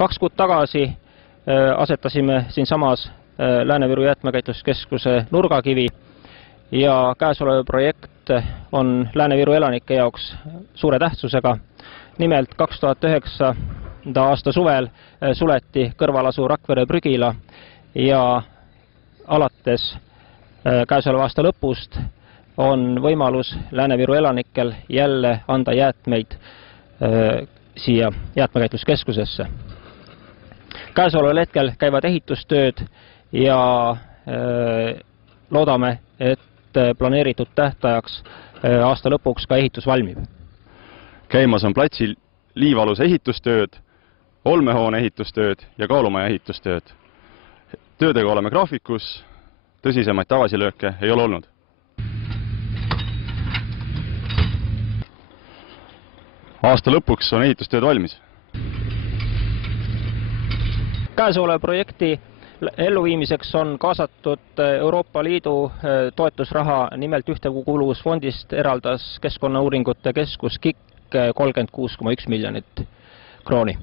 2 kuud tagasi asetasime siinsamas Lääne-Viru jäätmekäitluskeskuse nurgakivi ja käesolev projekt on Lääne-Viru elanike jaoks suure tähtsusega. Nimelt 2009. aasta suvel suleti kõrvalasu Rakvere prügila ja alates käesoleva aasta lõpust on võimalus Lääne-Viru elanikel jälle anda jäätmeid siia jäätmekäitluskeskusesse. Käesoleval hetkel käivad ehitustööd ja loodame, et planeeritud tähtajaks aasta lõpuks ka ehitus valmib. Käimas on platsil liivaluse ehitustööd, olmehoone ehitustööd ja kaalumaja ehitustööd. Töödega oleme graafikus, tõsisemaid tagasilööke ei ole olnud. Aasta lõpuks on ehitustööd valmis. Käesoleva projekti elluviimiseks on kaasatud Euroopa Liidu toetusraha, nimelt Ühtekuuluvusfondist eraldas Keskkonnauuringute Keskus KIK 36,1 miljonit krooni.